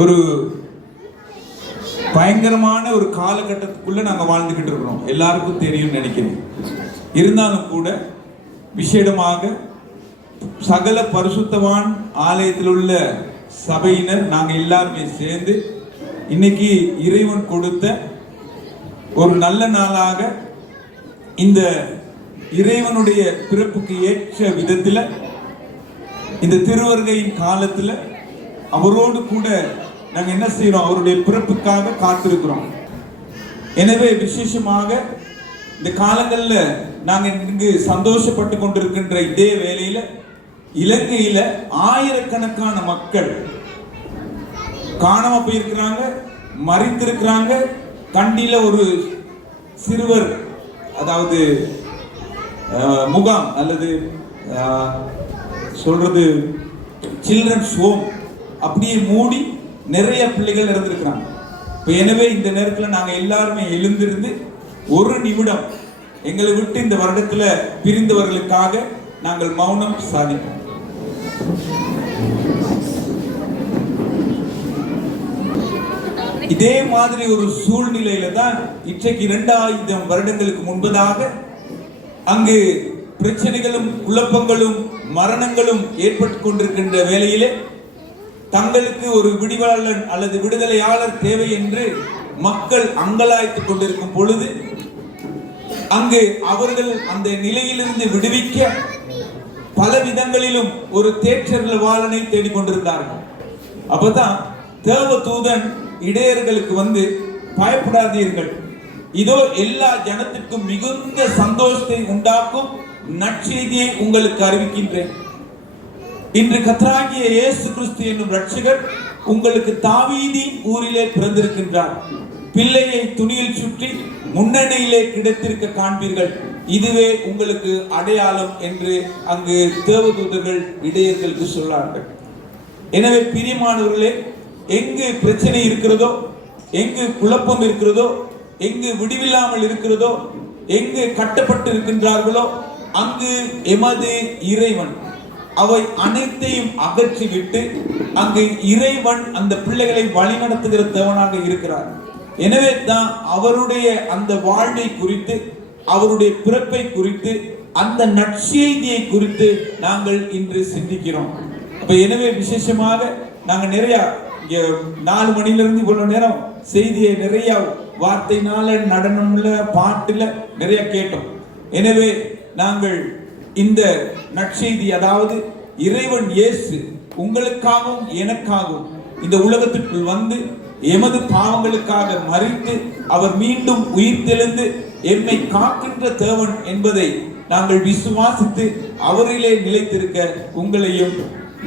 ஒரு பயங்கரமான ஒரு காலகட்டத்துக்குள்ள நாங்க வாழ்ந்துகிட்டு இருக்கிறோம். எல்லாருக்கும் தெரியும் நினைக்கிறேன். இருந்தாலும் கூட விசேடமாக சகல பரிசுத்தவான் ஆலயத்தில் உள்ள சபையினர் நாங்க எல்லாருமே சேர்ந்து இன்னைக்கு இறைவன் கொடுத்த ஒரு நல்ல நாளாக இந்த இறைவனுடைய பிறப்புக்கு ஏற்ற விதத்தில் இந்த திருவருகையின் காலத்தில் அவரோடு கூட நாங்கள் என்ன செய்யறோம், அவருடைய பிறப்புக்காக காத்திருக்கிறோம். எனவே விசேஷமாக இந்த காலங்களில் நாங்கள் இங்கு சந்தோஷப்பட்டு கொண்டிருக்கின்ற இதே வேளையில் இலங்கையில ஆயிரக்கணக்கான மக்கள் காணாம போயிருக்கிறாங்க, மறித்திருக்கிறாங்க. கண்டியில ஒரு சிறுவர், அதாவது முகாம் அல்லது சொல்றது சில்ட்ரன்ஸ் ஹோம் அப்படியே மூடி நிறைய பிள்ளைகள் இறந்திருக்கிறாங்க. எனவே இந்த நேரத்தில் நாங்கள் எல்லாருமே எழுந்திருந்து ஒரு நிமிடம் எங்களை விட்டு இந்த வருடத்தில் பிரிந்தவர்களுக்காக நாங்கள் மௌனம் சாதிப்போம். இதே மாதிரி ஒரு சூழ்நிலையில தான் இன்றைக்கு 2000 வருடங்களுக்கு முன்பதாக அங்கு பிரச்சனைகளும் குழப்பங்களும் மரணங்களும் ஏற்பட்டு கொண்டிருக்கின்ற வேளையிலே தங்களுக்கு ஒரு விடிவலாளர் அல்லது விடுதலையாளர் தேவை என்று மக்கள் அங்கலாய்த்துக் கொண்டிருக்கும் பொழுது அங்கு அவர்கள் அந்த நிலையிலிருந்து விடுவிக்க பல விதங்களிலும் ஒரு தேற்றரவாளனை தேடிக்கொண்டிருந்தார்கள். அப்பதான் தேவ தூதன் இடையர்களுக்கு வந்து, பயப்படாதீர்கள், இதோ எல்லா ஜனத்திற்கும் மிகுந்த சந்தோஷத்தை உண்டாக்கும் நற்செய்தியை உங்களுக்கு அறிவிக்கின்றேன். இன்று கர்த்தராகிய இயேசு கிறிஸ்து என்னும் இரட்சகர் உங்களுக்கு தாவீதின் ஊரிலே பிறந்திருக்கின்றார். பிள்ளையை துணியில் சுற்றி முன்னணியிலே கிடைத்திருக்க காண்பீர்கள், இதுவே உங்களுக்கு அடையாளம் என்று அங்கு தேவதூதர்கள் இடையர்களுக்கு சொன்னார்கள். எனவே பிரியமானவர்களே, எங்கு பிரச்சனை இருக்கிறதோ, எங்கு குழப்பம் இருக்கிறதோ, எங்கு விடிவில்லாமல் இருக்கிறதோ, எங்கு கட்டப்பட்டு இருக்கின்றார்களோ அங்கு எமது இறைவன் அவை அனைத்தையும் அகற்றிவிட்டு அங்கு இறைவன் அந்த பிள்ளைகளை வழிநடத்துகிற தேவனாக இருக்கிறார். எனவே தான் அவருடைய அந்த வாழ்வை குறித்து, அவருடைய பிறப்பை குறித்து, அந்த நற்செய்தியை குறித்து நாங்கள் இன்று சிந்திக்கிறோம். அப்ப எனவே விசேஷமாக நாங்கள் நிறைய 4 மணிலிருந்து இவ்வளவு நேரம் செய்தியை நிறைய வார்த்தைனால, நடனம்ல, பாட்டுல நிறைய கேட்டோம். எனவே நாங்கள் இந்த நற்செய்தி, அதாவது இறைவன் இயேசு உங்களுக்காகவும் எனக்காகவும் இந்த உலகத்திற்குள் வந்து எமது பாவங்களுக்காக மரித்து அவர் மீண்டும் உயிர்த்தெழுந்து எம்மை காக்கின்ற தேவன் என்பதை நாங்கள் விசுவாசித்து அவரிலே நிலைத்திருக்க உங்களையும்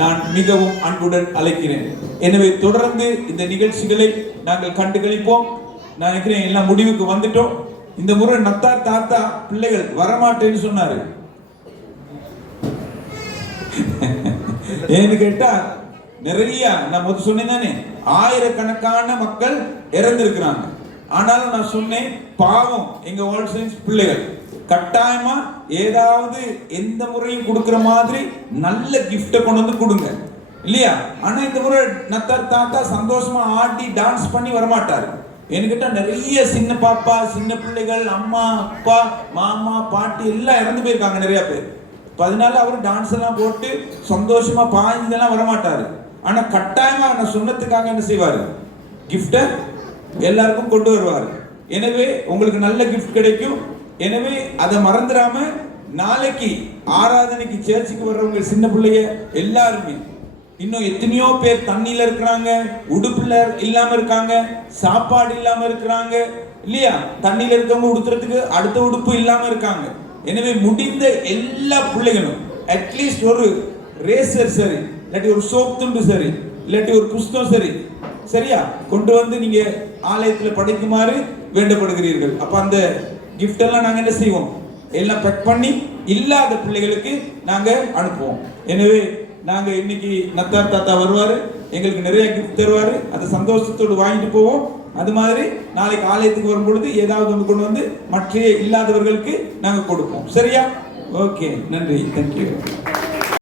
நான் மிகவும் அன்புடன் அழைக்கிறேன். எனவே தொடர்ந்து இந்த நிகழ்ச்சிகளை நாங்கள் கண்டுகளிப்போம். நான் நினைக்கிறேன் எல்லாம் முடிவுக்கு வந்துட்டோம். இந்த முறை நத்தார் தாத்தா பிள்ளைகள் வரமாட்டேன்னு சொன்னாரு. ஏன்னு கேட்டா நிறைய நான் சொன்னேன் தானே, ஆயிரக்கணக்கான மக்கள் இறந்திருக்கிறாங்க. ஆனாலும் நான் சொன்னேன், பாவம் எங்க வேர்ல்ட் சயின்ஸ் பிள்ளைகள் கட்டாயமா ஏதாவது எந்த முறையும் கொடுக்கிற மாதிரி நல்ல கிஃப்ட கொண்டு வந்து கொடுங்க, இல்லையா? ஆனா இந்த முறை நத்தார் தாத்தா சந்தோஷமா ஆடி டான்ஸ் பண்ணி வரமாட்டாரு. என்கிட்ட நிறைய சின்ன பாப்பா, சின்ன பிள்ளைகள், அம்மா, அப்பா, மாமா, பாட்டி எல்லாம் இறந்து போயிருக்காங்க நிறைய பேர். அதனால அவர் டான்ஸ் எல்லாம் போட்டு சந்தோஷமா பாய்ஞ்சதெல்லாம் வரமாட்டாரு. ஆனா கட்டாயமா நான் சொன்னதுக்காக என்ன செய்வாரு, கிஃப்ட எல்லாருக்கும் கொண்டு வருவாரு. எனவே உங்களுக்கு நல்ல கிஃப்ட் கிடைக்கும். எனவே அதை மறந்துடாம நாளைக்கு ஆராதனைக்கு சர்ச்சுக்கு வர்றவங்க சின்ன பிள்ளைங்க எல்லாருமே, இன்னும் எத்தனையோ பேர் தண்ணியில இருக்கிறாங்க, உடுப்புல இல்லாம இருக்காங்க, சாப்பாடு இல்லாம இருக்கிறாங்க, இல்லையா? தண்ணியில இருக்கவங்க உடுத்துறதுக்கு அடுத்த உடுப்பு இல்லாம இருக்காங்க. எனவே முடிந்த எல்லா பிள்ளைகளும் அட்லீஸ்ட் ஒரு ரேசர் சரி, இல்லாட்டி ஒரு சோப் துண்டு சரி, இல்லாட்டி ஒரு புஸ்தகம் சரி, சரியா கொண்டு வந்து நீங்க ஆலயத்துல படைக்குமாறு வேண்டப்படுகிறீர்கள். அப்ப அந்த கிஃப்ட் எல்லாம் நாங்க என்ன செய்வோம், எல்லாம் பேக் பண்ணி இல்லாத பிள்ளைகளுக்கு நாங்க அனுப்புவோம். எனவே நாங்க இன்னைக்கு நத்தார் தாத்தா வருவாரு, எங்களுக்கு நிறைய கிஃப்ட் தருவாரு, அந்த சந்தோஷத்தோடு வாங்கிட்டு போவோம். அது மாதிரி நாளைக்கு ஆலயத்துக்கு வரும்பொழுது ஏதாவது ஒன்று கொண்டு வந்து மற்ற இல்லாதவர்களுக்கு நாங்க கொடுப்போம். சரியா? ஓகே, நன்றி, தேங்க்யூ.